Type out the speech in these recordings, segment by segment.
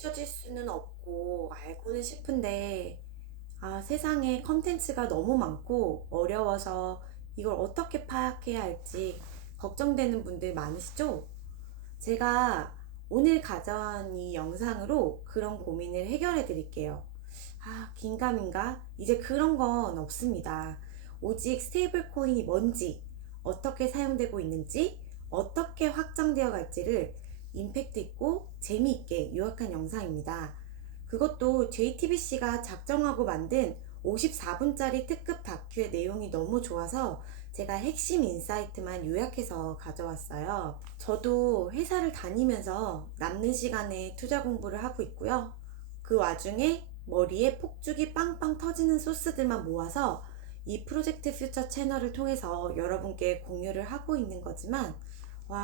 잊혀질 수는 없고 알고는 싶은데, 세상에 컨텐츠가 너무 많고 어려워서 이걸 어떻게 파악해야 할지 걱정되는 분들 많으시죠? 제가 오늘 가져온 이 영상으로 그런 고민을 해결해 드릴게요. 긴가민가? 이제 그런 건 없습니다. 오직 스테이블 코인이 뭔지, 어떻게 사용되고 있는지, 어떻게 확장되어 갈지를 임팩트 있고 재미있게 요약한 영상입니다. 그것도 JTBC가 작정하고 만든 54분짜리 특급 다큐의 내용이 너무 좋아서 제가 핵심 인사이트만 요약해서 가져왔어요. 저도 회사를 다니면서 남는 시간에 투자 공부를 하고 있고요. 그 와중에 머리에 폭죽이 빵빵 터지는 소스들만 모아서 이 프로젝트 퓨처 채널을 통해서 여러분께 공유를 하고 있는 거지만,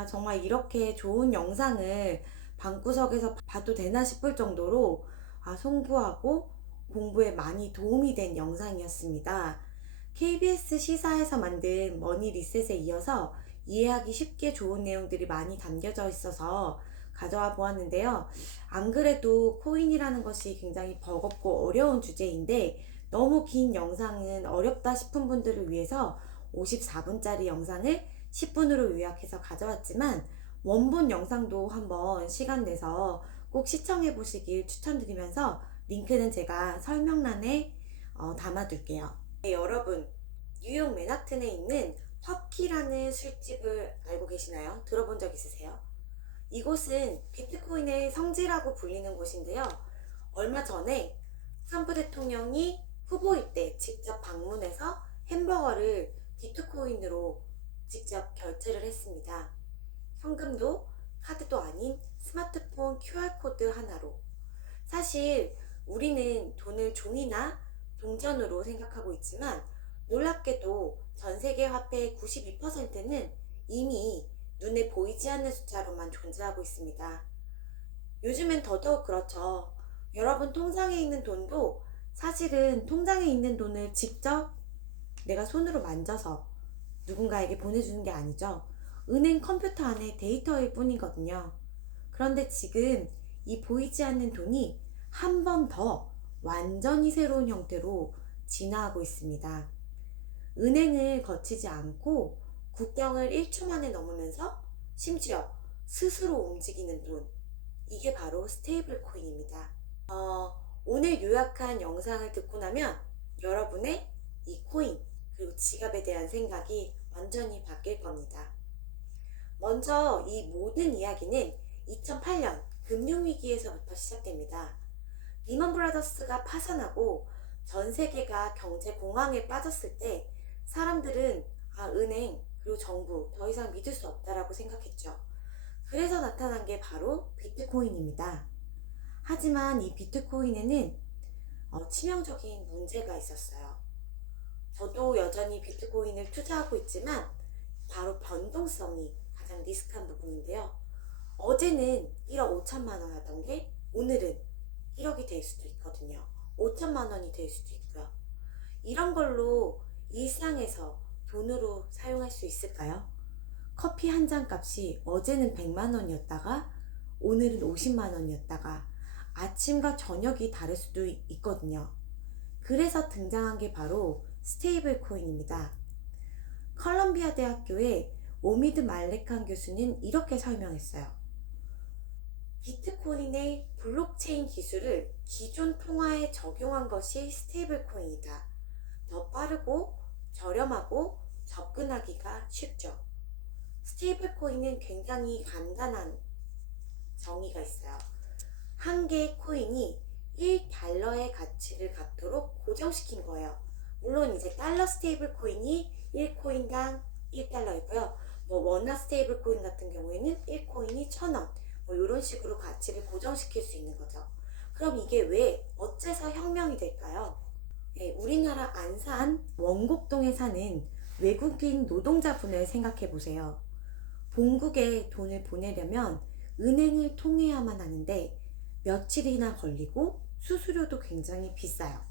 정말 이렇게 좋은 영상을 방구석에서 봐도 되나 싶을 정도로 송구하고 공부에 많이 도움이 된 영상이었습니다. KBS 시사에서 만든 머니 리셋에 이어서 이해하기 쉽게 좋은 내용들이 많이 담겨져 있어서 가져와 보았는데요. 안 그래도 코인이라는 것이 굉장히 버겁고 어려운 주제인데 너무 긴 영상은 어렵다 싶은 분들을 위해서 54분짜리 영상을 10분으로 요약해서 가져왔지만, 원본 영상도 한번 시간 내서 꼭 시청해 보시길 추천드리면서 링크는 제가 설명란에 담아둘게요. 네, 여러분, 뉴욕 맨하튼에 있는 펍키라는 술집을 알고 계시나요? 들어본 적 있으세요? 이곳은 비트코인의 성지라고 불리는 곳인데요. 얼마 전에 트럼프 대통령이 후보일 때 직접 방문해서 햄버거를 비트코인으로 직접 결제를 했습니다. 현금도 카드도 아닌 스마트폰 QR코드 하나로. 사실 우리는 돈을 종이나 동전으로 생각하고 있지만, 놀랍게도 전 세계 화폐의 92%는 이미 눈에 보이지 않는 숫자로만 존재하고 있습니다. 요즘엔 더더욱 그렇죠. 여러분 통장에 있는 돈도 사실은 통장에 있는 돈을 직접 내가 손으로 만져서 누군가에게 보내주는 게 아니죠. 은행 컴퓨터 안에 데이터일 뿐이거든요. 그런데 지금 이 보이지 않는 돈이 한 번 더 완전히 새로운 형태로 진화하고 있습니다. 은행을 거치지 않고 국경을 1초 만에 넘으면서 심지어 스스로 움직이는 돈. 이게 바로 스테이블 코인입니다. 오늘 요약한 영상을 듣고 나면 여러분의 이 코인 그리고 지갑에 대한 생각이 완전히 바뀔 겁니다. 먼저 이 모든 이야기는 2008년 금융위기에서부터 시작됩니다. 리먼 브라더스가 파산하고 전 세계가 경제 공황에 빠졌을 때 사람들은 은행 그리고 정부 더 이상 믿을 수 없다라고 생각했죠. 그래서 나타난 게 바로 비트코인입니다. 하지만 이 비트코인에는 치명적인 문제가 있었어요. 저도 여전히 비트코인을 투자하고 있지만 바로 변동성이 가장 리스크한 부분인데요. 어제는 1억 5천만 원 하던 게 오늘은 1억이 될 수도 있거든요. 5천만 원이 될 수도 있고요. 이런 걸로 일상에서 돈으로 사용할 수 있을까요? 커피 한 잔 값이 어제는 100만 원이었다가 오늘은 50만 원이었다가 아침과 저녁이 다를 수도 있거든요. 그래서 등장한 게 바로 스테이블 코인입니다. 컬럼비아 대학교의 오미드 말레칸 교수는 이렇게 설명했어요. 비트코인의 블록체인 기술을 기존 통화에 적용한 것이 스테이블 코인이다. 더 빠르고 저렴하고 접근하기가 쉽죠. 스테이블 코인은 굉장히 간단한 정의가 있어요. 한 개의 코인이 1달러의 가치를 갖도록 고정시킨 거예요. 물론 이제 달러 스테이블 코인이 1코인당 1달러이고요. 원화 스테이블 코인 같은 경우에는 1코인이 1,000원. 이런 식으로 가치를 고정시킬 수 있는 거죠. 그럼 이게 왜 어째서 혁명이 될까요? 네, 우리나라 안산 원곡동에 사는 외국인 노동자분을 생각해 보세요. 본국에 돈을 보내려면 은행을 통해야만 하는데 며칠이나 걸리고 수수료도 굉장히 비싸요.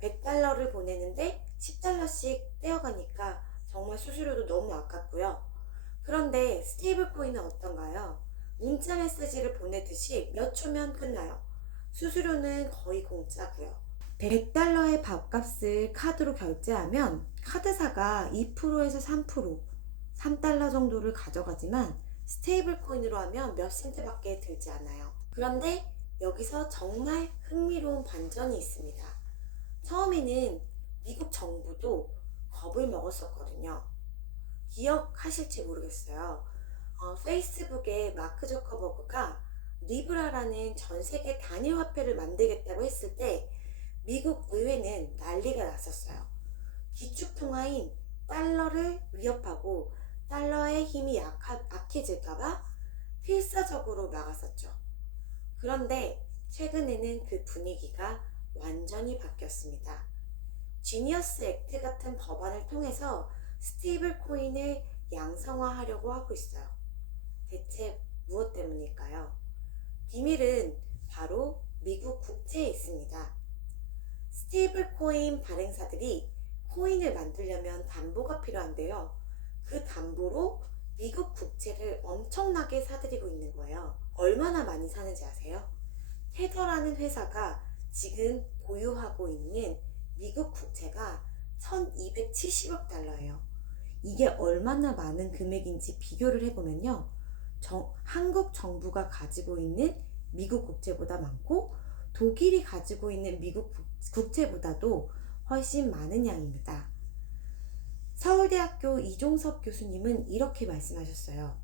100달러를 보내는데 10달러씩 떼어가니까 정말 수수료도 너무 아깝고요. 그런데 스테이블 코인은 어떤가요? 문자 메시지를 보내듯이 몇 초면 끝나요. 수수료는 거의 공짜고요. 100달러의 밥값을 카드로 결제하면 카드사가 2%에서 3%, 3달러 정도를 가져가지만 스테이블 코인으로 하면 몇 센트밖에 들지 않아요. 그런데 여기서 정말 흥미로운 반전이 있습니다. 처음에는 미국 정부도 겁을 먹었었거든요. 기억하실지 모르겠어요. 페이스북의 마크 저커버그가 리브라라는 전 세계 단일 화폐를 만들겠다고 했을 때 미국 의회는 난리가 났었어요. 기축통화인 달러를 위협하고 달러의 힘이 약해질까봐 필사적으로 막았었죠. 그런데 최근에는 그 분위기가 완전히 바뀌었습니다. 지니어스 액트 같은 법안을 통해서 스테이블 코인을 양성화하려고 하고 있어요. 대체 무엇 때문일까요? 비밀은 바로 미국 국채에 있습니다. 스테이블 코인 발행사들이 코인을 만들려면 담보가 필요한데요. 그 담보로 미국 국채를 엄청나게 사들이고 있는 거예요. 얼마나 많이 사는지 아세요? 테더라는 회사가 지금 보유하고 있는 미국 국채가 1270억 달러예요. 이게 얼마나 많은 금액인지 비교를 해보면요. 한국 정부가 가지고 있는 미국 국채보다 많고 독일이 가지고 있는 미국 국채보다도 훨씬 많은 양입니다. 서울대학교 이종섭 교수님은 이렇게 말씀하셨어요.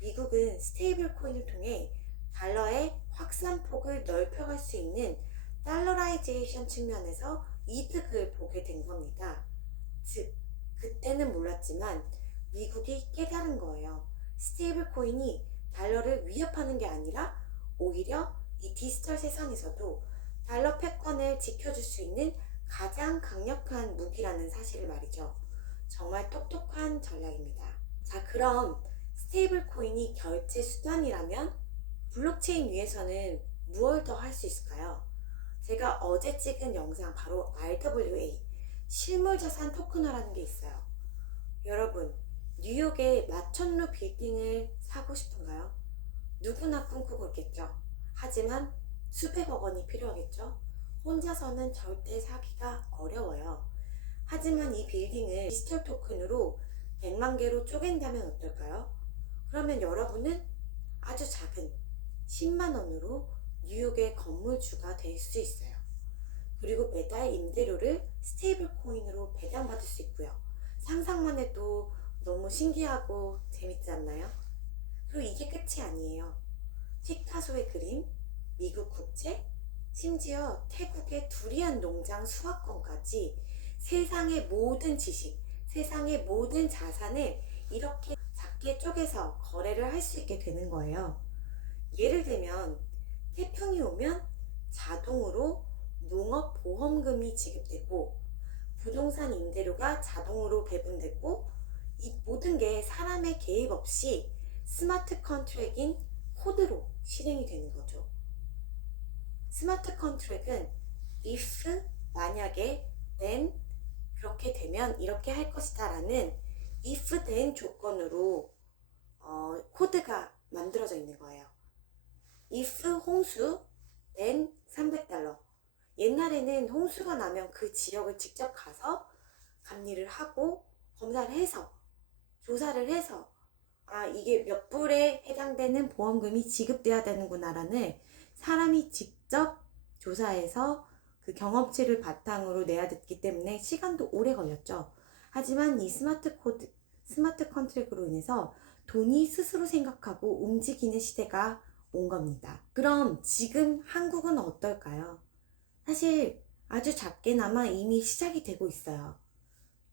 미국은 스테이블 코인을 통해 달러의 확산폭을 넓혀갈 수 있는 달러라이제이션 측면에서 이득을 보게 된 겁니다. 즉, 그때는 몰랐지만 미국이 깨달은 거예요. 스테이블 코인이 달러를 위협하는 게 아니라 오히려 이 디지털 세상에서도 달러 패권을 지켜줄 수 있는 가장 강력한 무기라는 사실을 말이죠. 정말 똑똑한 전략입니다. 자, 그럼 스테이블 코인이 결제 수단이라면 블록체인 위에서는 무엇 더 할 수 있을까요? 제가 어제 찍은 영상 바로 RWA, 실물자산 토큰화라는 게 있어요. 여러분, 뉴욕의 마천루 빌딩을 사고 싶은가요? 누구나 꿈꾸고 있겠죠. 하지만 수백억 원이 필요하겠죠. 혼자서는 절대 사기가 어려워요. 하지만 이 빌딩을 디지털 토큰으로 100만 개로 쪼갠다면 어떨까요? 그러면 여러분은 아주 작은 10만 원으로 뉴욕의 건물주가 될 수 있어요. 그리고 매달 임대료를 스테이블 코인으로 배당받을 수 있고요. 상상만 해도 너무 신기하고 재밌지 않나요? 그리고 이게 끝이 아니에요. 피카소의 그림, 미국 국채, 심지어 태국의 두리안 농장 수확권까지 세상의 모든 지식, 세상의 모든 자산을 이렇게 작게 쪼개서 거래를 할 수 있게 되는 거예요. 예를 들면 태풍이 오면 자동으로 농업보험금이 지급되고 부동산 임대료가 자동으로 배분되고 이 모든 게 사람의 개입 없이 스마트 컨트랙인 코드로 실행이 되는 거죠. 스마트 컨트랙은 if, 만약에, then, 그렇게 되면 이렇게 할 것이다 라는 if, then 조건으로 코드가 만들어져 있는 거예요. if 홍수, then 300달러. 옛날에는 홍수가 나면 그 지역을 직접 가서 감리를 하고 검사를 해서 조사를 해서 이게 몇 불에 해당되는 보험금이 지급돼야 되는구나라는 사람이 직접 조사해서 그 경험치를 바탕으로 내야 됐기 때문에 시간도 오래 걸렸죠. 하지만 이 스마트 컨트랙으로 인해서 돈이 스스로 생각하고 움직이는 시대가 온 겁니다. 그럼 지금 한국은 어떨까요? 사실 아주 작게나마 이미 시작이 되고 있어요.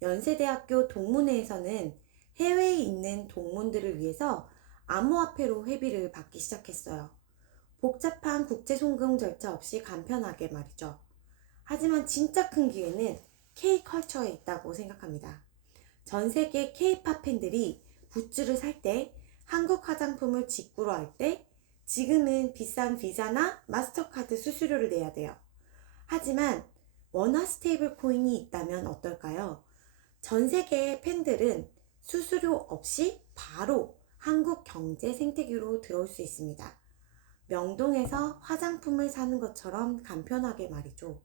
연세대학교 동문회에서는 해외에 있는 동문들을 위해서 암호화폐로 회비를 받기 시작했어요. 복잡한 국제송금 절차 없이 간편하게 말이죠. 하지만 진짜 큰 기회는 K컬처에 있다고 생각합니다. 전 세계 K-팝 팬들이 굿즈를 살 때, 한국 화장품을 직구로 할 때 지금은 비싼 비자나 마스터카드 수수료를 내야 돼요. 하지만 원화 스테이블 코인이 있다면 어떨까요? 전 세계의 팬들은 수수료 없이 바로 한국 경제 생태계로 들어올 수 있습니다. 명동에서 화장품을 사는 것처럼 간편하게 말이죠.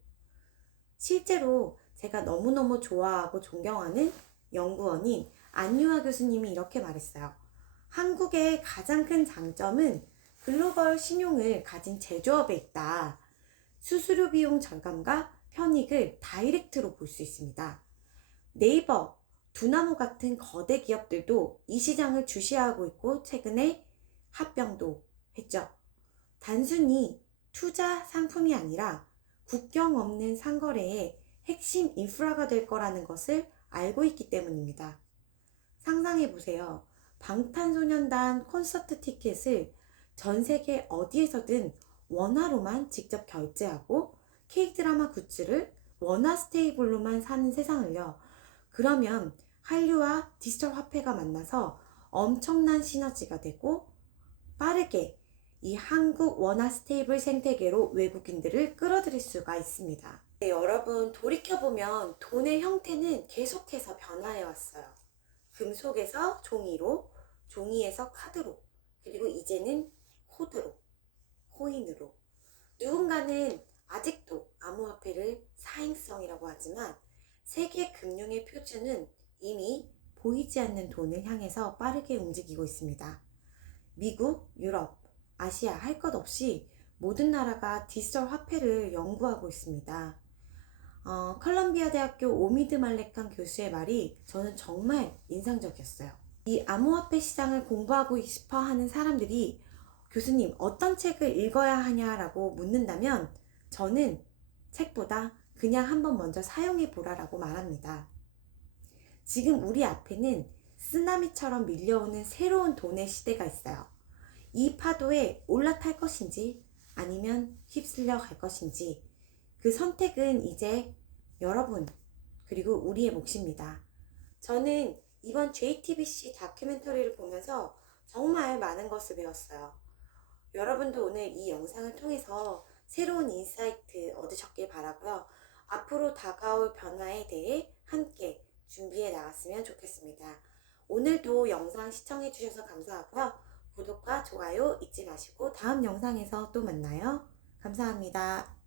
실제로 제가 너무너무 좋아하고 존경하는 연구원인 안유아 교수님이 이렇게 말했어요. 한국의 가장 큰 장점은 글로벌 신용을 가진 제조업에 있다. 수수료 비용 절감과 편익을 다이렉트로 볼 수 있습니다. 네이버, 두나무 같은 거대 기업들도 이 시장을 주시하고 있고 최근에 합병도 했죠. 단순히 투자 상품이 아니라 국경 없는 상거래의 핵심 인프라가 될 거라는 것을 알고 있기 때문입니다. 상상해 보세요. 방탄소년단 콘서트 티켓을 전 세계 어디에서든 원화로만 직접 결제하고 K드라마 굿즈를 원화 스테이블로만 사는 세상을요. 그러면 한류와 디지털 화폐가 만나서 엄청난 시너지가 되고 빠르게 이 한국 원화 스테이블 생태계로 외국인들을 끌어들일 수가 있습니다. 네, 여러분 돌이켜보면 돈의 형태는 계속해서 변화해 왔어요. 금속에서 종이로, 종이에서 카드로, 그리고 이제는 코드로, 코인으로. 누군가는 아직도 암호화폐를 사행성이라고 하지만 세계 금융의 표준은 이미 보이지 않는 돈을 향해서 빠르게 움직이고 있습니다. 미국, 유럽, 아시아 할 것 없이 모든 나라가 디지털 화폐를 연구하고 있습니다. 컬럼비아 대학교 오미드 말레칸 교수의 말이 저는 정말 인상적이었어요. 이 암호화폐 시장을 공부하고 싶어 하는 사람들이 교수님 어떤 책을 읽어야 하냐라고 묻는다면 저는 책보다 그냥 한번 먼저 사용해 보라라고 말합니다. 지금 우리 앞에는 쓰나미처럼 밀려오는 새로운 돈의 시대가 있어요. 이 파도에 올라탈 것인지 아니면 휩쓸려 갈 것인지 그 선택은 이제 여러분 그리고 우리의 몫입니다. 저는 이번 JTBC 다큐멘터리를 보면서 정말 많은 것을 배웠어요. 여러분도 오늘 이 영상을 통해서 새로운 인사이트 얻으셨길 바라고요. 앞으로 다가올 변화에 대해 함께 준비해 나갔으면 좋겠습니다. 오늘도 영상 시청해 주셔서 감사하고요. 구독과 좋아요 잊지 마시고 다음 영상에서 또 만나요. 감사합니다.